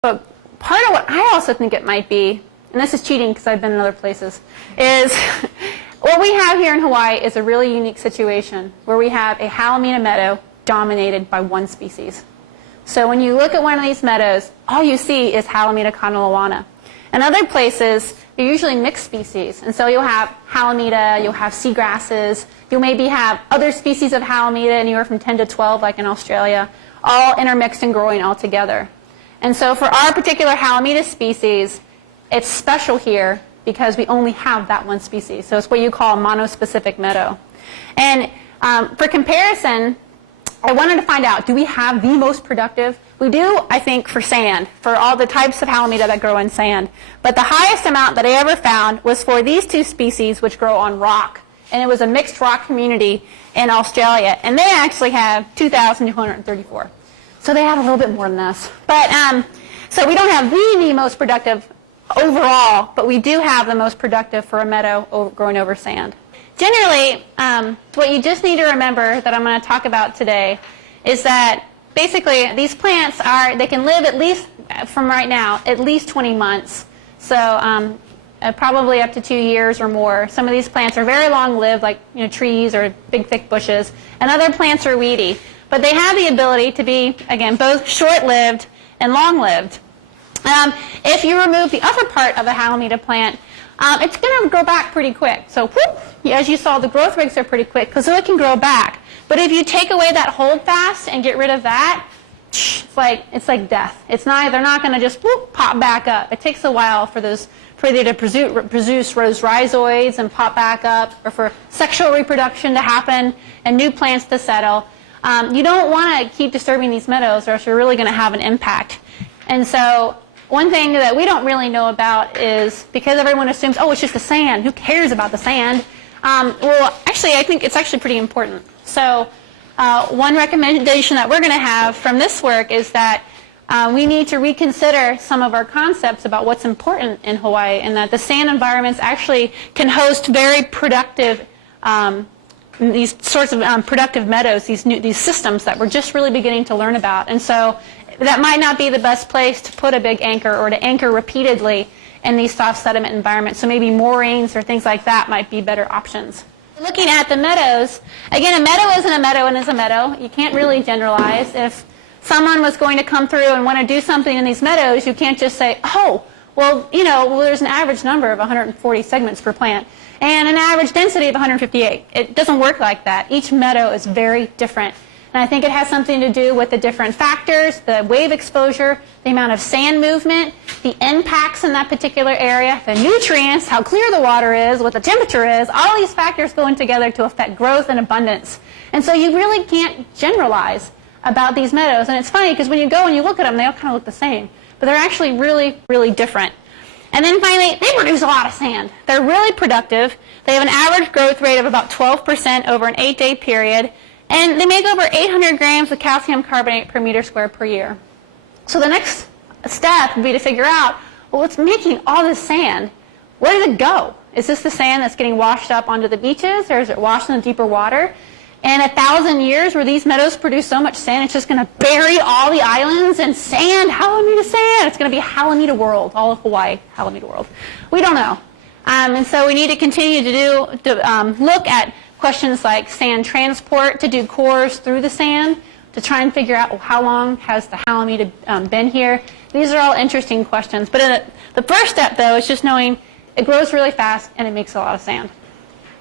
But part of what I also think it might be, and this is cheating because I've been in other places, is what we have here in Hawaii is a really unique situation where we have a Halimeda meadow dominated by one species. So when you look at one of these meadows, all you see is Halimeda conolawana. In other places, they're usually mixed species. And so you'll have Halimeda, you'll have seagrasses, you'll maybe have other species of Halimeda, anywhere from 10 to 12, like in Australia, all intermixed and growing all together. And so for our particular Halimeda species, it's special here because we only have that one species. So it's what you call a monospecific meadow. And for comparison, I wanted to find out, do we have the most productive? We do, I think, for sand, for all the types of Halimeda that grow in sand. But the highest amount that I ever found was for these two species which grow on rock. And it was a mixed rock community in Australia. And they actually have 2,234. So they have a little bit more than us. But so we don't have the most productive overall, but we do have the most productive for a meadow growing over sand. Generally, what you just need to remember that I'm going to talk about today is that basically these plants they can live at least, from right now, at least 20 months. So probably up to 2 years or more. Some of these plants are very long-lived, like trees or big thick bushes, and other plants are weedy. But they have the ability to be, again, both short-lived and long-lived. If you remove the upper part of a Halimeda plant, it's going to grow back pretty quick. So whoop, as you saw, the growth rates are pretty quick, so it can grow back. But if you take away that holdfast and get rid of that, it's like death. They're not going to just whoop, pop back up. It takes a while for they to produce those rhizoids and pop back up, or for sexual reproduction to happen and new plants to settle. You don't want to keep disturbing these meadows, or else you're really going to have an impact. And so one thing that we don't really know about is, because everyone assumes, oh, it's just the sand. Who cares about the sand? Well, actually, I think it's actually pretty important. So one recommendation that we're going to have from this work is that we need to reconsider some of our concepts about what's important in Hawaii, and that the sand environments actually can host very productive these sorts of productive meadows, these systems that we're just really beginning to learn about. And so that might not be the best place to put a big anchor, or to anchor repeatedly in these soft sediment environments. So maybe moorings or things like that might be better options. Looking at the meadows, again, a meadow isn't a meadow and is a meadow. You can't really generalize. If someone was going to come through and want to do something in these meadows, you can't just say, oh, well, there's an average number of 140 segments per plant and an average density of 158. It doesn't work like that. Each meadow is very different. And I think it has something to do with the different factors, the wave exposure, the amount of sand movement, the impacts in that particular area, the nutrients, how clear the water is, what the temperature is. All these factors go in together to affect growth and abundance. And so you really can't generalize about these meadows. And it's funny because when you go and you look at them, they all kind of look the same. But they're actually really, really different. And then finally, they produce a lot of sand. They're really productive. They have an average growth rate of about 12% over an 8-day period. And they make over 800 grams of calcium carbonate per meter squared per year. So the next step would be to figure out, well, what's making all this sand? Where did it go? Is this the sand that's getting washed up onto the beaches, or is it washed in the deeper water? In 1,000 years, where these meadows produce so much sand, it's just going to bury all the islands in sand, Halimeda sand. It's going to be Halimeda world, all of Hawaii, Halimeda world. We don't know. And so we need to continue to look at questions like sand transport, to do cores through the sand, to try and figure out, well, how long has the Halimeda been here. These are all interesting questions. But the first step, though, is just knowing it grows really fast and it makes a lot of sand.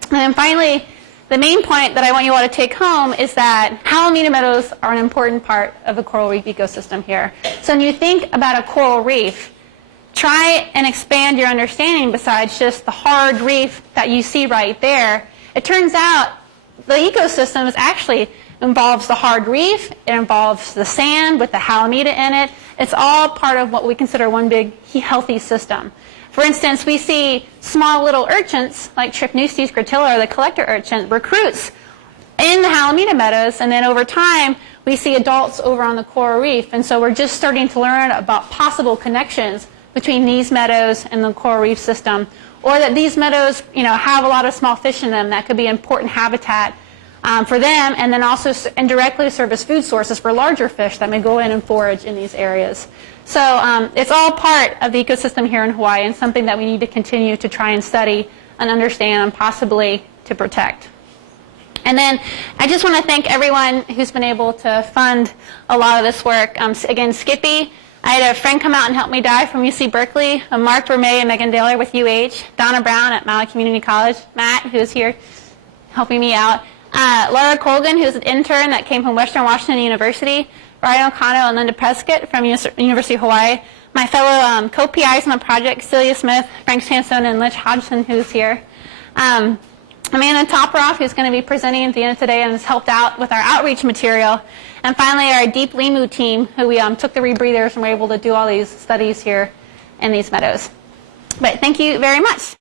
And then finally, the main point that I want you all to take home is that Halimeda meadows are an important part of the coral reef ecosystem here. So when you think about a coral reef, try and expand your understanding besides just the hard reef that you see right there. It turns out the ecosystem actually involves the hard reef, it involves the sand with the Halimeda in it. It's all part of what we consider one big healthy system. For instance, we see small little urchins like Trypnustes gratilla, or the collector urchin, recruits in the Halimeda meadows, and then over time we see adults over on the coral reef. And so we're just starting to learn about possible connections between these meadows and the coral reef system, or that these meadows have a lot of small fish in them that could be important habitat for them, and then also indirectly serve as food sources for larger fish that may go in and forage in these areas. So it's all part of the ecosystem here in Hawaii and something that we need to continue to try and study and understand and possibly to protect. And then I just want to thank everyone who's been able to fund a lot of this work. Again, Skippy, I had a friend come out and help me dive from UC Berkeley, Mark Vermey and Megan Daler with UH, Donna Brown at Maui Community College, Matt, who's here helping me out, Laura Colgan, who's an intern that came from Western Washington University, Ryan O'Connell and Linda Prescott from University of Hawaii, my fellow co-PIs on the project, Celia Smith, Frank Sansone, and Rich Hodgson, who's here. Amanda Toperoff, who's going to be presenting at the end of today and has helped out with our outreach material. And finally, our Deep Limu team, who we took the rebreathers and were able to do all these studies here in these meadows. But thank you very much.